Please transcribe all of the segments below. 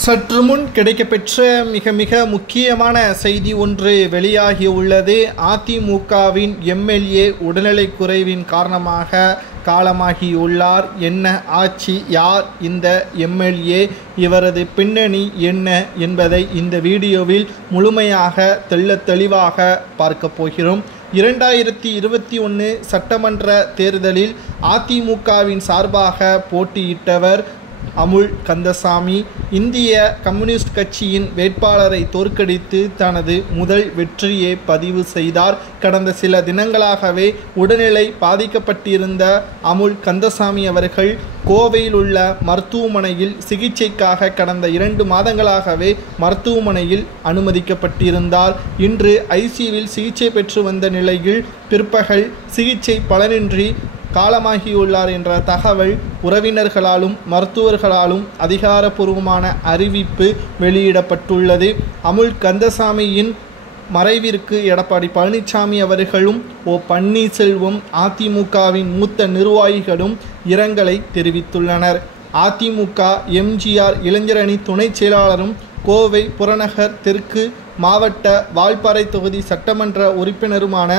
சற்று முன் கிடைக்கப்பெற்ற மிக முக்கியமான செய்தி ஒன்று வெளியாகியுள்ளது. அதிமுகவின் எம்எல்ஏ உடல்நலக் குறைவின் காரணமாக காலமாகியுள்ளார். என்ன ஆட்சி? யார் இந்த எம்எல்ஏ? இவரது பின்னணி என்ன என்பதை இந்த வீடியோவில் முழுமையாக தெளிவாக பார்க்க போகிறோம். 2021 சட்டமன்ற தேர்தலில் அதிமுகவின் சார்பாக போட்டியிட்டவர் அமுல் கந்தசாமி. இந்திய கம்யூனிஸ்ட் கட்சியின் வேட்பாளரை தோற்கடித்து தனது முதல் வெற்றியை பதிவு செய்தார். கடந்த சில தினங்களாகவே உடல்நிலை பாதிக்கப்பட்டிருந்த அமுல் கந்தசாமி அவர்கள் கோவையில் உள்ள மருத்துவமனையில் சிகிச்சைக்காக கடந்த 2 மாதங்களாகவே மருத்துவமனையில் அனுமதிக்கப்பட்டிருந்தார். இன்று ஐசியூவில் சிகிச்சை பெற்று வந்த நிலையில் பிற்பகல் சிகிச்சை பலனின்றி காலமாகியுள்ளார் என்ற தகவல் உறவினர்களாலும் மருத்துவர்களாலும் அதிகாரப்பூர்வமான அறிவிப்பு வெளியிடப்பட்டுள்ளது. அமுல் கந்தசாமியின் மறைவிற்கு எடப்பாடி பழனிசாமி அவர்களும் பன்னீர்செல்வம் அதிமுகவின் மூத்த நிர்வாகிகளும் இரங்கலை தெரிவித்துள்ளனர். அதிமுக எம்ஜிஆர் இளைஞரணி துணை செயலாளரும் கோவை புறநகர் தெற்கு மாவட்ட வால்பாறை தொகுதி சட்டமன்ற உறுப்பினருமான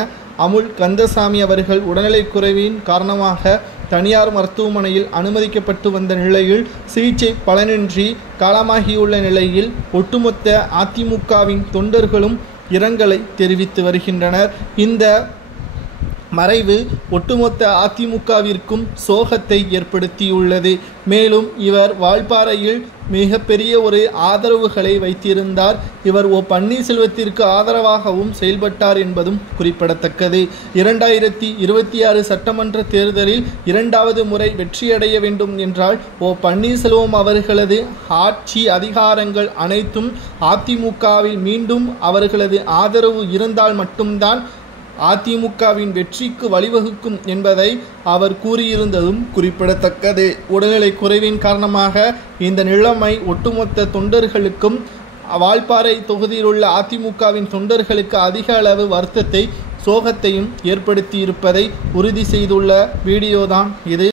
அமுல் கந்தசாமி அவர்கள் உடல்நலக் குறைவின் காரணமாக தனியார் மருத்துவமனையில் அனுமதிக்கப்பட்டு வந்த நிலையில் சிகிச்சை பலனின்றி காலமாகியுள்ள நிலையில் ஒட்டுமொத்த அதிமுகவின் தொண்டர்களும் இரங்கலை தெரிவித்து வருகின்றனர். இந்த மறைவு ஒட்டுமொத்த அதிமுகவிற்கும் சோகத்தை ஏற்படுத்தியுள்ளது. மேலும் இவர் வால்பாறையில் மிகப்பெரிய ஒரு ஆதரவுகளை வைத்திருந்தார். இவர் பன்னீர்செல்வத்திற்கு ஆதரவாகவும் செயல்பட்டார் என்பதும் குறிப்பிடத்தக்கது. 2026 சட்டமன்ற தேர்தலில் 2வது முறை வெற்றியடைய வேண்டும் என்றால் பன்னீர்செல்வம் அவர்களது ஆட்சி அதிகாரங்கள் அனைத்தும் அதிமுகவில் மீண்டும் அவர்களது ஆதரவு இருந்தால் மட்டும்தான் அதிமுகவின் வெற்றிக்கு வழிவகுக்கும் என்பதை அவர் கூறியிருந்ததும் குறிப்பிடத்தக்கது. உடல்நலக் குறைவின் காரணமாக இந்த நிலைமை ஒட்டுமொத்த தொண்டர்களுக்கும் வால்பாறை தொகுதியில் உள்ள அதிமுகவின் தொண்டர்களுக்கு அதிக அளவு வருத்தத்தை சோகத்தையும் ஏற்படுத்தி இருப்பதை உறுதி செய்துள்ள வீடியோதான் இது.